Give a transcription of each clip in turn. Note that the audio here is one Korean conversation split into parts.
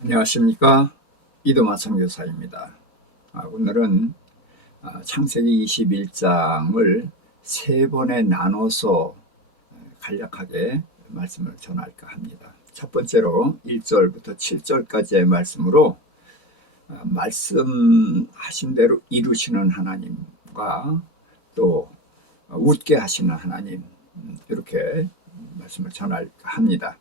안녕하십니까. 이동화 선교사입니다. 오늘은 창세기 21장을 세 번에 나눠서 간략하게 말씀을 전할까 합니다. 첫 번째로 1절부터 7절까지의 말씀으로 말씀하신 대로 이루시는 하나님과 또 웃게 하시는 하나님, 이렇게 말씀을 전할까 합니다.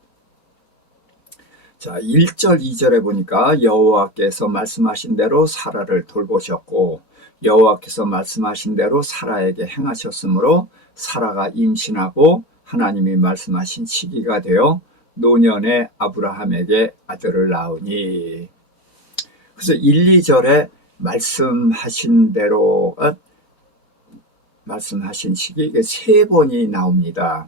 자, 1절, 2절에 보니까 여호와께서 말씀하신 대로 사라를 돌보셨고 여호와께서 말씀하신 대로 사라에게 행하셨으므로 사라가 임신하고 하나님이 말씀하신 시기가 되어 노년에 아브라함에게 아들을 낳으니. 그래서 1, 2절에 말씀하신 대로가 말씀하신 시기, 이게 세 번이 나옵니다.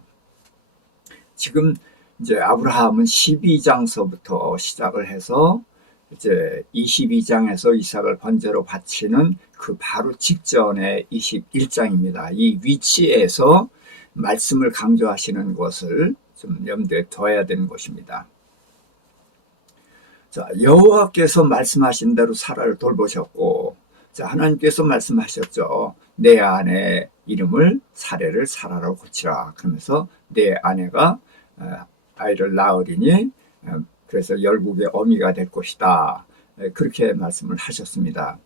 지금 이제 아브라함은 12장서부터 시작을 해서 이제 22장에서 이삭을 번제로 바치는 그 바로 직전에 21장입니다. 이 위치에서 말씀을 강조하시는 것을 좀 염두에 둬야 되는 것입니다. 자, 여호와께서 말씀하신 대로 사라를 돌보셨고, 자, 하나님께서 말씀하셨죠. 내 아내 이름을 사례를 사라로 고치라. 그러면서 내 아내가 아이를 낳으리니 그래서 열국의 어미가 될 것이다. 그렇게 말씀을 하셨습니다.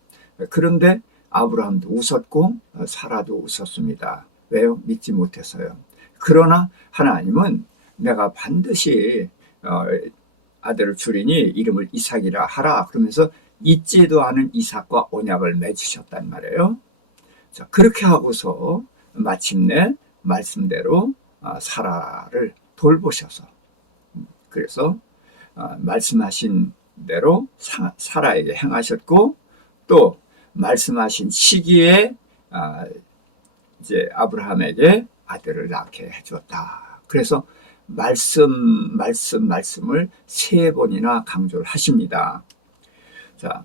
그런데 아브라함도 웃었고 사라도 웃었습니다. 왜요? 믿지 못해서요. 그러나 하나님은 내가 반드시 아들을 주리니 이름을 이삭이라 하라. 그러면서 잊지도 않은 이삭과 언약을 맺으셨단 말이에요. 자, 그렇게 하고서 마침내 말씀대로 사라를 돌보셔서, 그래서 말씀하신 대로 사라에게 행하셨고 또 말씀하신 시기에 이제 아브라함에게 아들을 낳게 해주었다. 그래서 말씀을 세 번이나 강조를 하십니다. 자,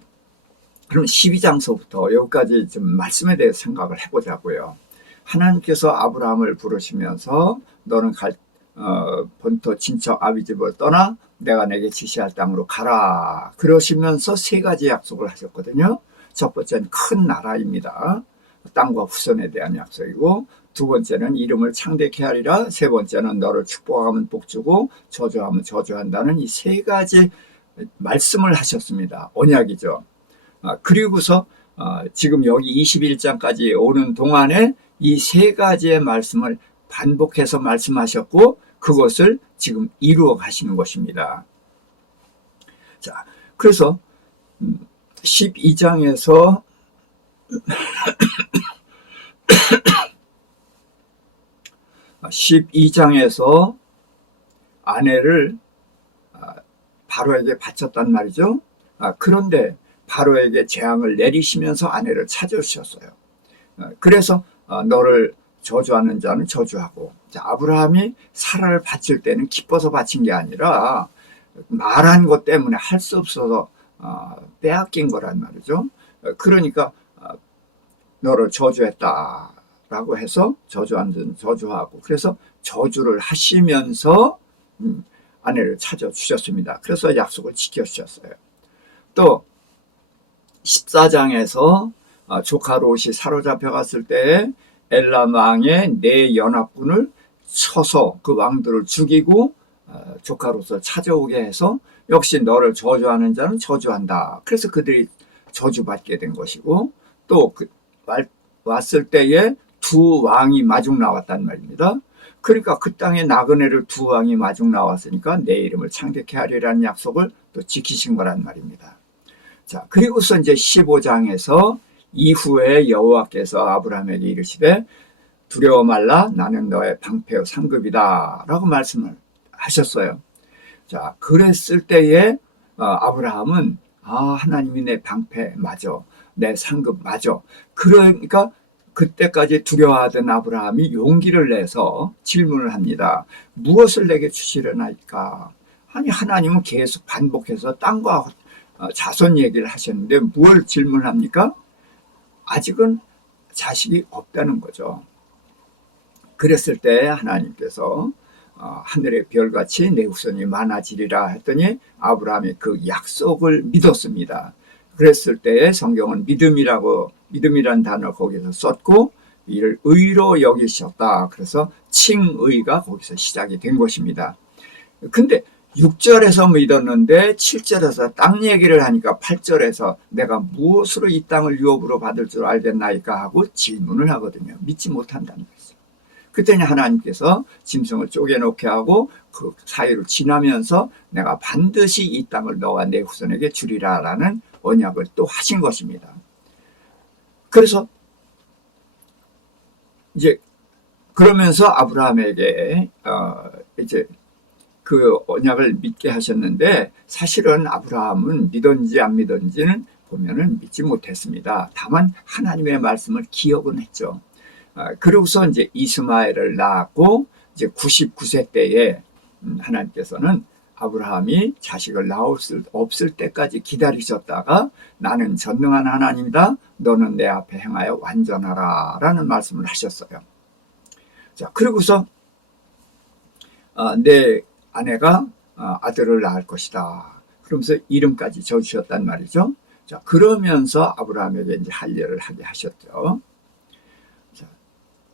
그럼 12장서부터 여기까지 좀 말씀에 대해 생각을 해보자고요. 하나님께서 아브라함을 부르시면서 너는 본토 친척 아비 집을 떠나 내가 내게 지시할 땅으로 가라. 그러시면서 세 가지 약속을 하셨거든요. 첫 번째는 큰 나라입니다. 땅과 후손에 대한 약속이고, 두 번째는 이름을 창대케 하리라. 세 번째는 너를 축복하면 복주고 저주하면 저주한다는 이 세 가지 말씀을 하셨습니다. 언약이죠. 그리고서 지금 여기 21장까지 오는 동안에 이 세 가지의 말씀을 반복해서 말씀하셨고 그것을 지금 이루어 가시는 것입니다. 자, 그래서 12장에서 12장에서 아내를 바로에게 바쳤단 말이죠. 그런데 바로에게 재앙을 내리시면서 아내를 찾으셨어요. 그래서 너를 저주하는 자는 저주하고, 자, 아브라함이 사라를 바칠 때는 기뻐서 바친 게 아니라 말한 것 때문에 할 수 없어서 빼앗긴 거란 말이죠. 그러니까 너를 저주했다라고 해서 저주한 자는 저주하고, 그래서 저주를 하시면서 아내를 찾아주셨습니다. 그래서 약속을 지켜주셨어요. 또 14장에서 조카 롯이 사로잡혀 갔을 때 엘람 왕의 네 연합군을 쳐서 그 왕들을 죽이고 조카 롯을 찾아오게 해서 역시 너를 저주하는 자는 저주한다. 그래서 그들이 저주받게 된 것이고, 또 왔을 때에 두 왕이 마중 나왔단 말입니다. 그러니까 그 땅에 나그네를 두 왕이 마중 나왔으니까 내 이름을 창대케 하리라는 약속을 또 지키신 거란 말입니다. 자, 그리고서 이제 15장에서 이후에 여호와께서 아브라함에게 이르시되 두려워 말라 나는 너의 방패요 상급이다 라고 말씀을 하셨어요. 자, 그랬을 때에 아브라함은 하나님이 내 방패 맞아, 내 상급 맞아. 그러니까 그때까지 두려워하던 아브라함이 용기를 내서 질문을 합니다. 무엇을 내게 주시려나이까? 아니, 하나님은 계속 반복해서 땅과 자손 얘기를 하셨는데 뭘 질문합니까? 아직은 자식이 없다는 거죠. 그랬을 때 하나님께서 하늘의 별같이 내 후손이 많아지리라 했더니 아브라함이 그 약속을 믿었습니다. 그랬을 때 성경은 믿음이란 단어 거기서 썼고 이를 의로 여기셨다. 그래서 칭의가 거기서 시작이 된 것입니다. 근데 6절에서 믿었는데 7절에서 땅 얘기를 하니까 8절에서 내가 무엇으로 이 땅을 유업으로 받을 줄 알겠나이까 하고 질문을 하거든요. 믿지 못한다는 거죠. 그때는 하나님께서 짐승을 쪼개놓게 하고 그 사이로 지나면서 내가 반드시 이 땅을 너와 내 후손에게 주리라 라는 언약을 또 하신 것입니다. 그래서 이제 그러면서 아브라함에게 이제 그 언약을 믿게 하셨는데 사실은 아브라함은 믿었는지 안 믿었는지는 보면은 믿지 못했습니다. 다만 하나님의 말씀을 기억은 했죠. 그러고서 이제 이스마엘을 낳았고 이제 99세 때에 하나님께서는 아브라함이 자식을 낳을 수 없을 때까지 기다리셨다가 나는 전능한 하나님이다. 너는 내 앞에 행하여 완전하라 라는 말씀을 하셨어요. 자, 그러고서 내 아내가 아들을 낳을 것이다. 그러면서 이름까지 적으셨단 말이죠. 자, 그러면서 아브라함에게 이제 할례를 하게 하셨죠. 자,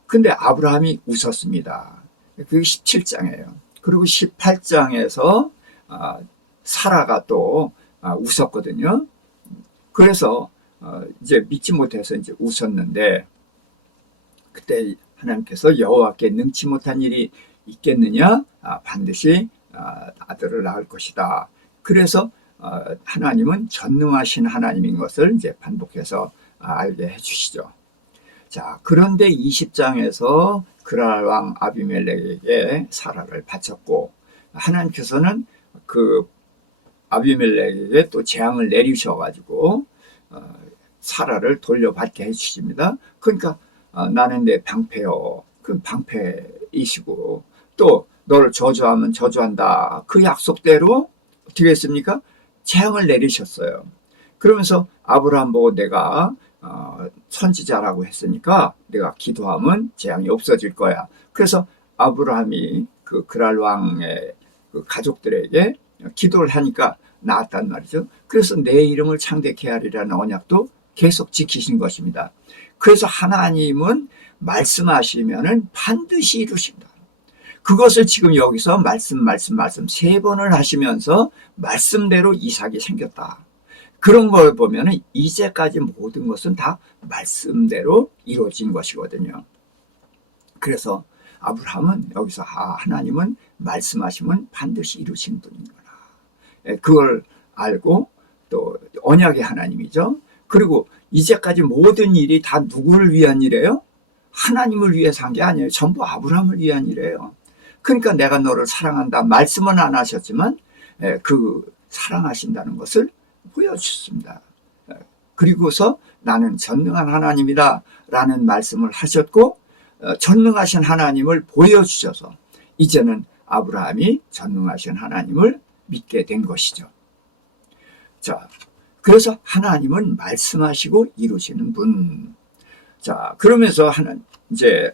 근데 아브라함이 웃었습니다. 그게 17장이에요. 그리고 18장에서 사라가 또 웃었거든요. 그래서 이제 믿지 못해서 이제 웃었는데 그때 하나님께서 여호와께 능치 못한 일이 있겠느냐? 반드시 아들을 낳을 것이다. 그래서 하나님은 전능하신 하나님인 것을 이제 반복해서 알게 해주시죠. 자, 그런데 20장에서 그랄 왕 아비멜렉에게 사라를 바쳤고 하나님께서는 그 아비멜렉에게 또 재앙을 내리셔가지고 사라를 돌려받게 해주십니다. 그러니까 나는 내 방패요. 그 방패이시고 또 너를 저주하면 저주한다. 그 약속대로 어떻게 했습니까? 재앙을 내리셨어요. 그러면서 아브라함 보고 내가 선지자라고 했으니까 내가 기도하면 재앙이 없어질 거야. 그래서 아브라함이 그 그랄 왕의 그 가족들에게 기도를 하니까 나았단 말이죠. 그래서 내 이름을 창대케 하리라는 언약도 계속 지키신 것입니다. 그래서 하나님은 말씀하시면은 반드시 이루신다. 그것을 지금 여기서 말씀 3번을 하시면서 말씀대로 이삭이 생겼다. 그런 걸 보면은 이제까지 모든 것은 다 말씀대로 이루어진 것이거든요. 그래서 아브라함은 여기서 하나님은 말씀하시면 반드시 이루신 분이구나. 그걸 알고 또 언약의 하나님이죠. 그리고 이제까지 모든 일이 다 누구를 위한 일이에요? 하나님을 위해서 한 게 아니에요. 전부 아브라함을 위한 일이에요. 그러니까 내가 너를 사랑한다. 말씀은 안 하셨지만 그 사랑하신다는 것을 보여주셨습니다. 그리고서 나는 전능한 하나님이다 라는 말씀을 하셨고 전능하신 하나님을 보여주셔서 이제는 아브라함이 전능하신 하나님을 믿게 된 것이죠. 자, 그래서 하나님은 말씀하시고 이루시는 분. 자, 그러면서 이제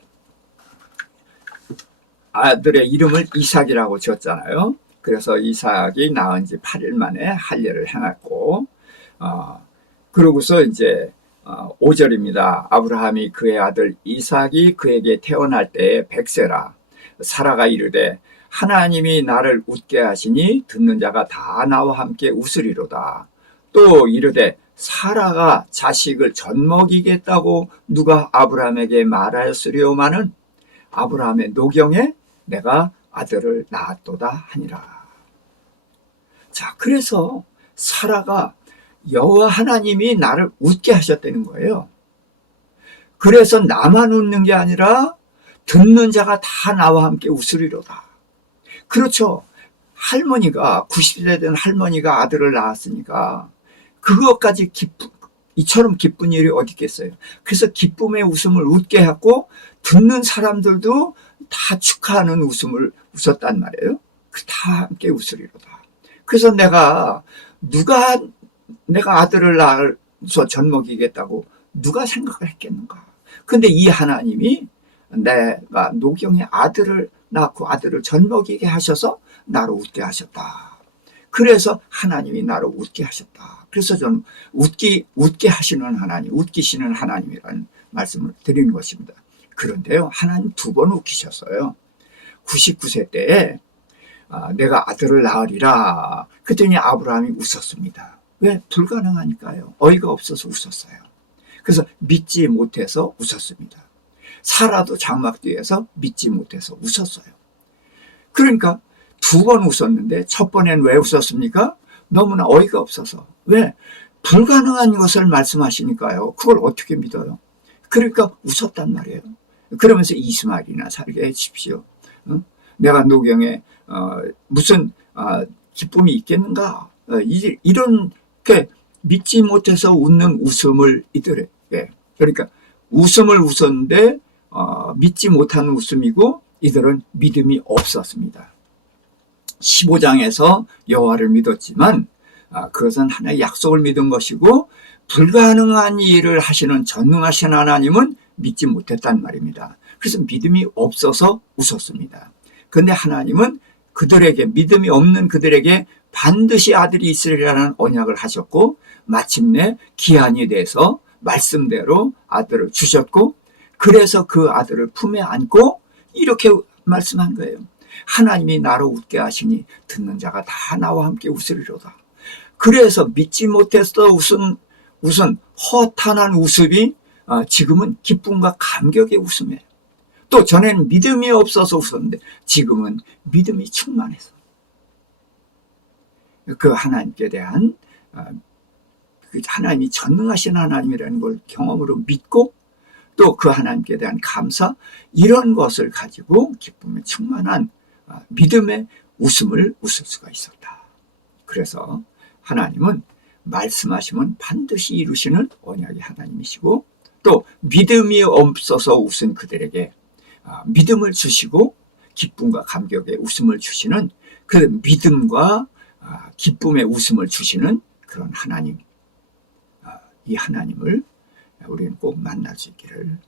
아들의 이름을 이삭이라고 지었잖아요. 그래서 이삭이 낳은 지 8일 만에 할례를 행했고, 그러고서 이제 5절입니다. 아브라함이 그의 아들 이삭이 그에게 태어날 때에 100세라. 사라가 이르되 하나님이 나를 웃게 하시니 듣는 자가 다 나와 함께 웃으리로다. 또 이르되 사라가 자식을 젖먹이겠다고 누가 아브라함에게 말하였으리오마는 아브라함의 노경에 내가 아들을 낳았도다 하니라. 자, 그래서 사라가 여호와 하나님이 나를 웃게 하셨다는 거예요. 그래서 나만 웃는 게 아니라 듣는 자가 다 나와 함께 웃으리로다. 그렇죠. 할머니가 90세 된 할머니가 아들을 낳았으니까 그것까지 이처럼 기쁜 일이 어디 있겠어요. 그래서 기쁨의 웃음을 웃게 하고 듣는 사람들도 다 축하하는 웃음을 웃었단 말이에요. 다 함께 웃으리로다. 그래서 내가 아들을 낳아서 젖먹이겠다고 누가 생각을 했겠는가. 근데 이 하나님이 내가 노경의 아들을 낳고 아들을 젖먹이게 하셔서 나로 웃게 하셨다. 그래서 하나님이 나로 웃게 하셨다. 그래서 저는 웃게 하시는 하나님, 웃기시는 하나님이라는 말씀을 드리는 것입니다. 그런데요, 하나님 2번 웃기셨어요. 99세 때에 내가 아들을 낳으리라. 그랬더니 아브라함이 웃었습니다. 왜? 불가능하니까요. 어이가 없어서 웃었어요. 그래서 믿지 못해서 웃었습니다. 사라도 장막 뒤에서 믿지 못해서 웃었어요. 그러니까 2번 웃었는데 첫 번엔 왜 웃었습니까? 너무나 어이가 없어서. 왜? 불가능한 것을 말씀하시니까요. 그걸 어떻게 믿어요? 그러니까 웃었단 말이에요. 그러면서 이스마엘이나 살게 해주십시오. 내가 노경에 무슨 기쁨이 있겠는가? 이렇게 믿지 못해서 웃는 웃음을 이들에게, 그러니까 웃음을 웃었는데 믿지 못하는 웃음이고 이들은 믿음이 없었습니다. 15장에서 여호와를 믿었지만 그것은 하나의 약속을 믿은 것이고 불가능한 일을 하시는 전능하신 하나님은 믿지 못했단 말입니다. 그래서 믿음이 없어서 웃었습니다. 그런데 하나님은 그들에게, 믿음이 없는 그들에게 반드시 아들이 있으리라는 언약을 하셨고 마침내 기한이 돼서 말씀대로 아들을 주셨고 그래서 그 아들을 품에 안고 이렇게 말씀한 거예요. 하나님이 나로 웃게 하시니 듣는 자가 다 나와 함께 웃으리로다. 그래서 믿지 못해서 웃은 허탄한 웃음이 지금은 기쁨과 감격의 웃음이에요. 또 전에는 믿음이 없어서 웃었는데 지금은 믿음이 충만해서 그 하나님께 대한 하나님이 전능하신 하나님이라는 걸 경험으로 믿고 또 그 하나님께 대한 감사, 이런 것을 가지고 기쁨에 충만한 믿음의 웃음을 웃을 수가 있었다. 그래서 하나님은 말씀하시면 반드시 이루시는 언약의 하나님이시고 또 믿음이 없어서 웃은 그들에게 믿음을 주시고 기쁨과 감격의 웃음을 주시는 그 믿음과 기쁨의 웃음을 주시는 그런 하나님, 이 하나님을 우리는 꼭 만날 수 있기를